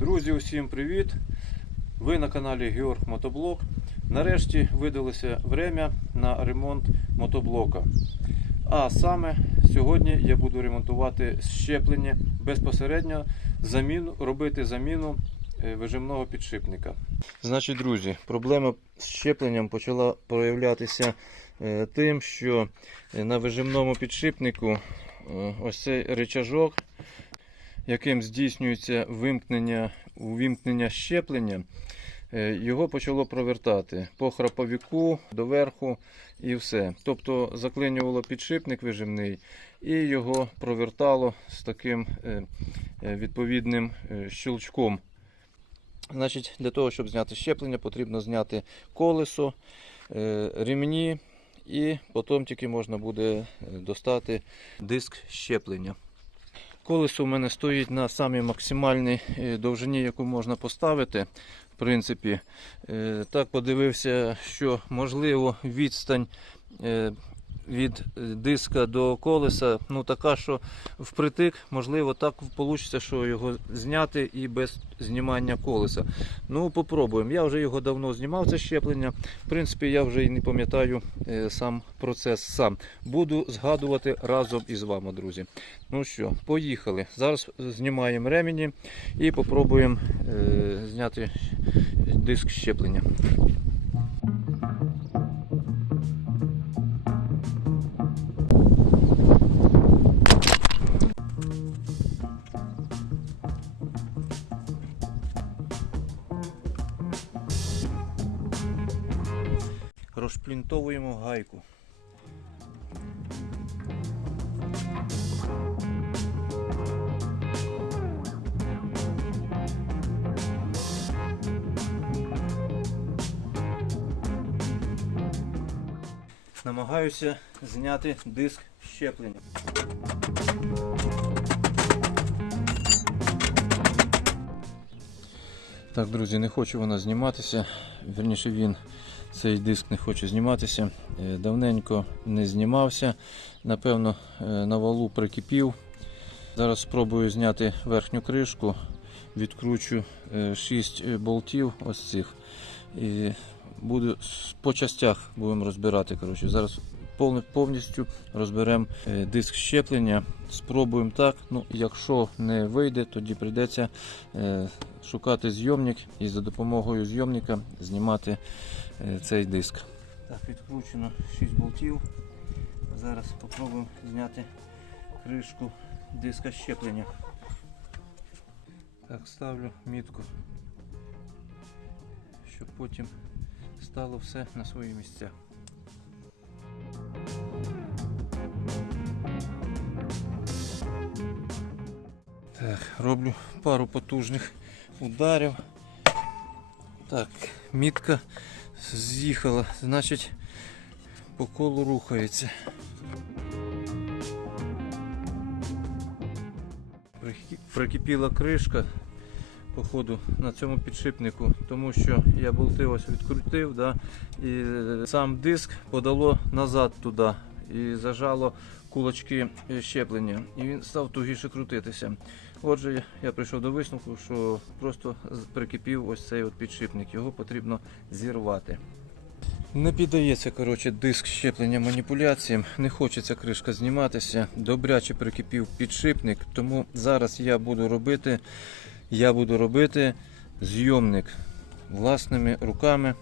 Друзі, усім привіт! Ви на каналі Георг Мотоблок. Нарешті видалося время на ремонт мотоблока. А саме сьогодні я буду ремонтувати щеплення безпосередньо заміну, робити заміну е, вижимного підшипника. Значить, друзі, проблема з щепленням почала проявлятися е, тим, що е, на вижимному підшипнику ось цей речажок яким здійснюється вимкнення, увімкнення щеплення, е, його почало провертати по храповіку доверху і все. Тобто заклинювало підшипник вижимний і його провертало з таким е, е, відповідним щелчком. Значить, для того, щоб зняти щеплення, потрібно зняти колесо, ремні, і потім тільки можна буде достати диск щеплення. Колесо у мене стоїть на самій максимальній е, довжині, яку можна поставити. В принципі, Е, так подивився, що можливо відстань е, від е, диска до колеса ну така, що впритик, можливо, так вийде, що його зняти і без знімання колеса. Ну, попробуємо. Я вже його давно знімав, це щеплення. В принципі, я вже і не пам'ятаю е, сам процес сам. Буду згадувати разом із вами, друзі. Ну що, поїхали. Зараз знімаємо ремені і попробуємо е, зняти диск щеплення. Розплінтовуємо гайку. Намагаюся зняти диск щеплення. Так, друзі, не хоче вона зніматися. Вірніше він цей диск не хоче зніматися. Е, Давненько не знімався. Напевно, е, на валу прикипів. Зараз спробую зняти верхню кришку, відкручу 6 болтів ось цих. І буду по частях будемо розбирати. Коротше. Зараз повністю розберемо е, диск щеплення. Спробуємо так. Ну, якщо не вийде, тоді прийдеться е, шукати зйомник і за допомогою зйомника знімати е, цей диск. Так, відкручено 6 болтів. Зараз спробуємо зняти кришку диска щеплення. Так, ставлю мітку, щоб потім стало все на свої місця. Роблю пару потужних ударів. Так, мітка з'їхала, значить по колу рухається. Прикипіла кришка походу на цьому підшипнику, тому що я болти ось відкрутив, да, і е, сам диск подало назад туди і зажало кулачки е, щеплення, і він став тугіше крутитися. Отже, я- прийшов до висновку, що просто прикипів ось цей от підшипник, його потрібно зірвати. Не піддається коротше, диск щеплення маніпуляціям, не хочеться кришка зніматися. Добряче прикипів підшипник, тому зараз я буду робити, я буду робити зйомник власними руками.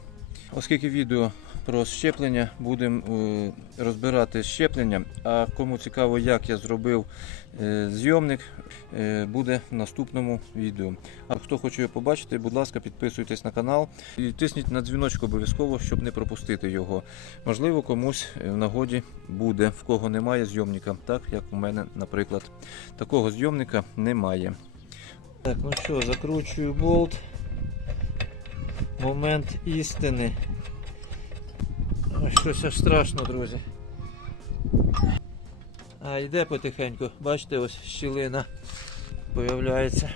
Оскільки відео про щеплення будемо е, розбирати щеплення, а кому цікаво, як я зробив е, зйомник, е, буде в наступному відео. А хто хоче його побачити, будь ласка, підписуйтесь на канал і тисніть на дзвіночок обов'язково, щоб не пропустити його. Можливо, комусь в нагоді буде, в кого немає зйомника, так як у мене, наприклад. Такого зйомника немає. Так, ну що, закручую болт. Момент істини. Ой, щось аж страшно, друзі. А йде потихеньку. Бачите, ось щілина появляється.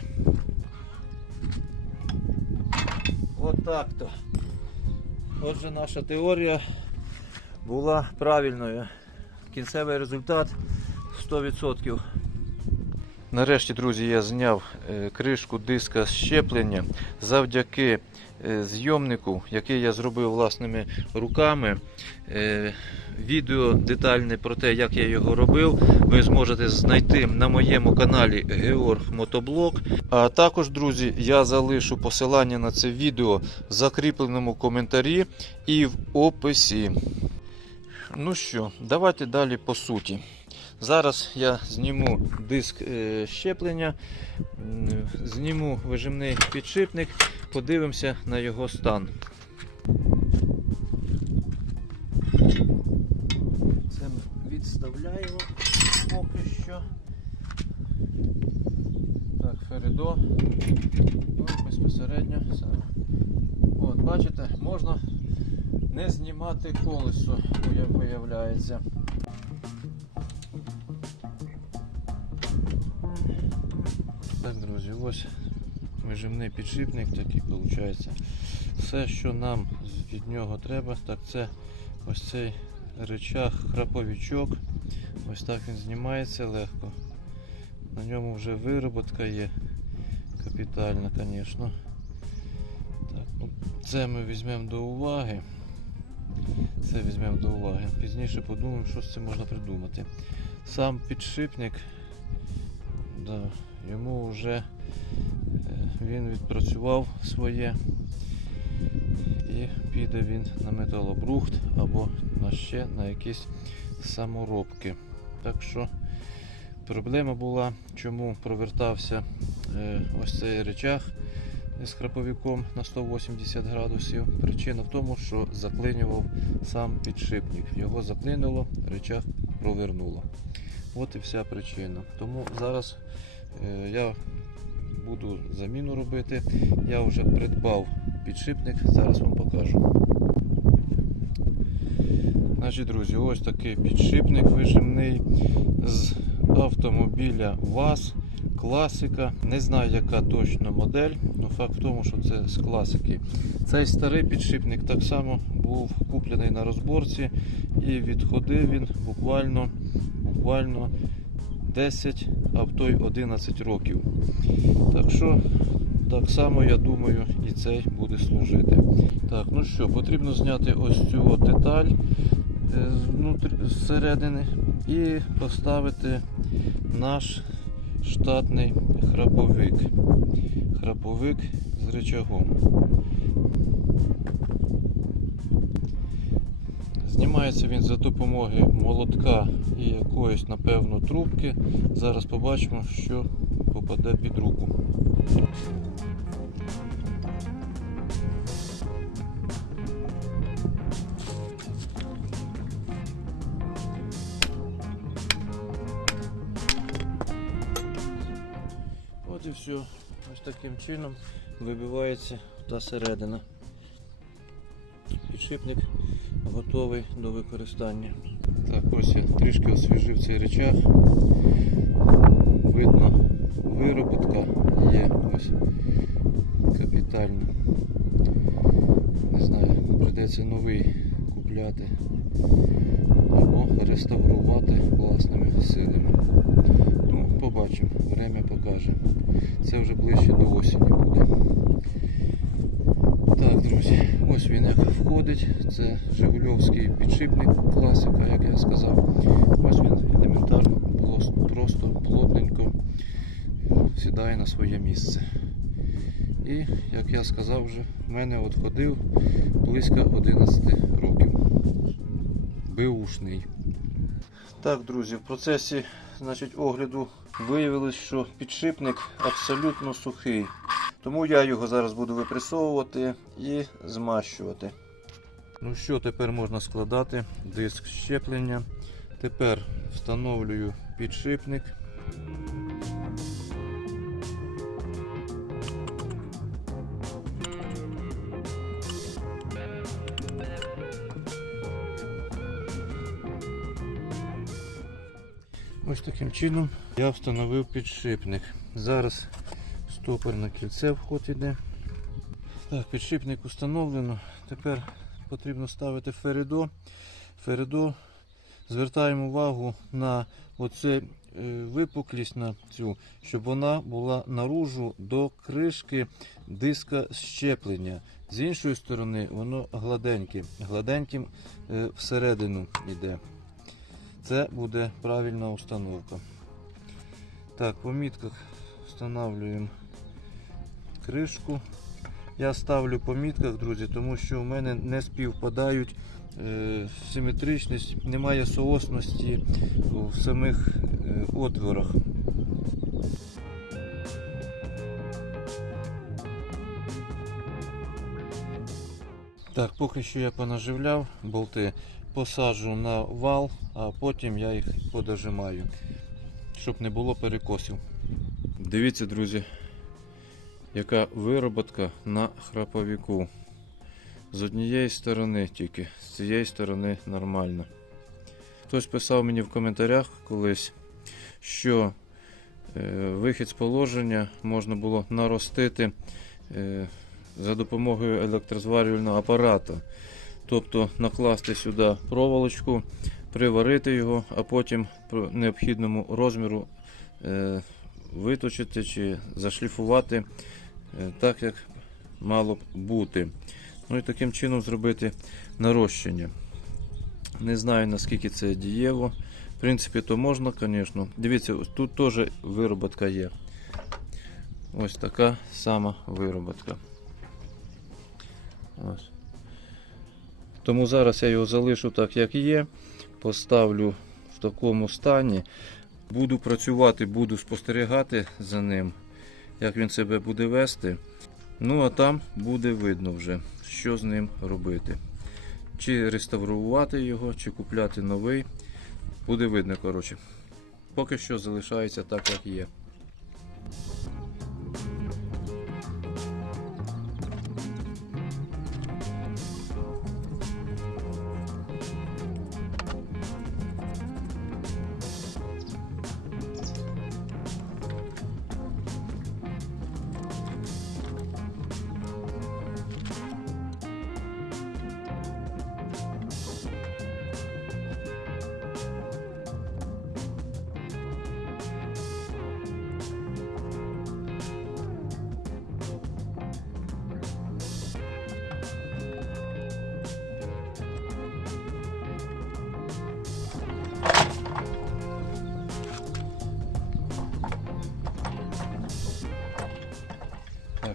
Отак то. Отже, наша теорія була правильною. Кінцевий результат 100%. Нарешті, друзі, я зняв е, кришку диска щеплення завдяки зйомнику, який я зробив власними руками. Е, Відео детальне про те, як я його робив, ви зможете знайти на моєму каналі Георг Мотоблок. А також, друзі, я залишу посилання на це відео в закріпленому коментарі і в описі. Ну що, давайте далі по суті. Зараз я зніму диск е, щеплення, зніму вижимний підшипник, подивимося на його стан. Це ми відставляємо поки що. Так, Феридо. Ну, безпосередньо. От, бачите, можна не знімати колесо, виявляється. Друзі, ось вижимний підшипник такий виходить. Все, що нам від нього треба, так це ось цей речах храповичок. Ось так він знімається легко. На ньому вже вироботка є. Капітальна, звісно. Ну, це ми візьмемо до уваги. Це візьмемо до уваги. Пізніше подумаємо, що з цим можна придумати. Сам підшипник, да, йому вже він відпрацював своє і піде він на металобрухт або на ще на якісь саморобки. Так що проблема була, чому провертався е, ось цей речах з храповиком на 180 градусів. Причина в тому, що заклинював сам підшипник. Його заклинило, речах провернуло. От і вся причина. Тому зараз е, я буду заміну робити. Я вже придбав підшипник, зараз вам покажу. Значить, друзі, ось такий підшипник вижимний з автомобіля ВАЗ. Класика. Не знаю, яка точно модель, але факт в тому, що це з класики. Цей старий підшипник так само був куплений на розборці і відходив він буквально, буквально 10, а в той 11 років. Так що, так само, я думаю, і цей буде служити. Так, ну що, потрібно зняти ось цю от деталь е, зсередини і поставити наш штатний храповик. Храповик з рычагом. Знімається він за допомогою молотка і якоїсь, напевно, трубки. Зараз побачимо, що попаде під руку. От і все. Ось таким чином вибивається та середина. Підшипник готовий до використання. Так, ось я трішки освіжив цей речах. Видно, вироботка є ось капітальна. Не знаю, прийдеться новий купляти або реставрувати власними силами. Ну, побачимо, время покаже. Це вже ближче до осені буде. Так, друзі, ось він як входить. Це Жигульовський підшипник, класика, як я сказав. Ось він елементарно, просто плотненько сідає на своє місце. І, як я сказав вже, в мене от ходив близько 11 років. Беушний. Так, друзі, в процесі значить, огляду виявилось, що підшипник абсолютно сухий. Тому я його зараз буду випресовувати і змащувати. Ну що, тепер можна складати диск щеплення. Тепер встановлюю підшипник. Ось таким чином я встановив підшипник. Зараз стопорне кільце вход іде. Так, підшипник установлено. Тепер потрібно ставити феридо. Феридо. Звертаємо увагу на оцей е, випуклість на цю, щоб вона була наружу до кришки диска щеплення. З іншої сторони, воно гладеньке, гладеньким е, всередину йде. Це буде правильна установка. Так, по мітках встановлюємо кришку. Я ставлю по мітках, друзі, тому що в мене не співпадають е, симетричність, немає соосності в самих е, отворах. Так, поки що я понаживляв болти, посаджу на вал, а потім я їх подожимаю, щоб не було перекосів. Дивіться, друзі, яка вироботка на храповіку. З однієї сторони тільки, з цієї сторони нормально. Хтось писав мені в коментарях колись, що е, вихід з положення можна було наростити е, за допомогою електрозварювального апарата. Тобто накласти сюди проволочку, приварити його, а потім по необхідному розміру е, виточити чи зашліфувати так, як мало б бути. Ну і таким чином зробити нарощення. Не знаю наскільки це дієво. В принципі, то можна, звісно. Дивіться, тут теж вироботка є. Ось така сама вироботка. Ось. Тому зараз я його залишу так, як є. Поставлю в такому стані. Буду працювати, буду спостерігати за ним, як він себе буде вести. Ну, а там буде видно вже, що з ним робити. Чи реставрувати його, чи купляти новий. Буде видно, коротше. Поки що залишається так, як є.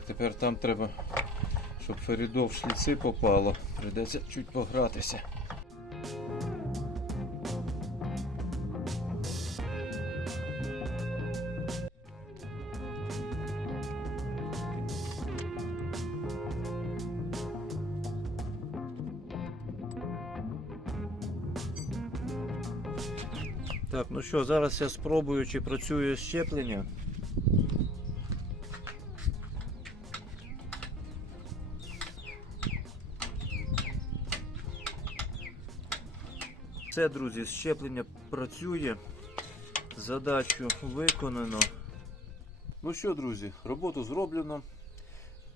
Тепер там треба, щоб Ферідо в шліци попало. Придеться чуть погратися. Так, ну що, зараз я спробую, чи працює щеплення. Все, друзі, щеплення працює. Задачу виконано. Ну що, друзі, роботу зроблено.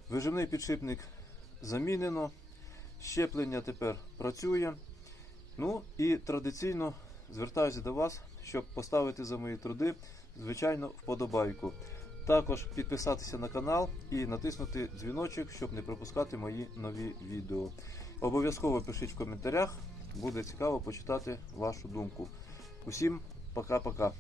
Виживний підшипник замінено. Щеплення тепер працює. Ну і традиційно звертаюся до вас, щоб поставити за мої труди, звичайно, вподобайку. Також підписатися на канал і натиснути дзвіночок, щоб не пропускати мої нові відео. Обов'язково пишіть в коментарях, буде цікаво почитати вашу думку. Усім пока-пока.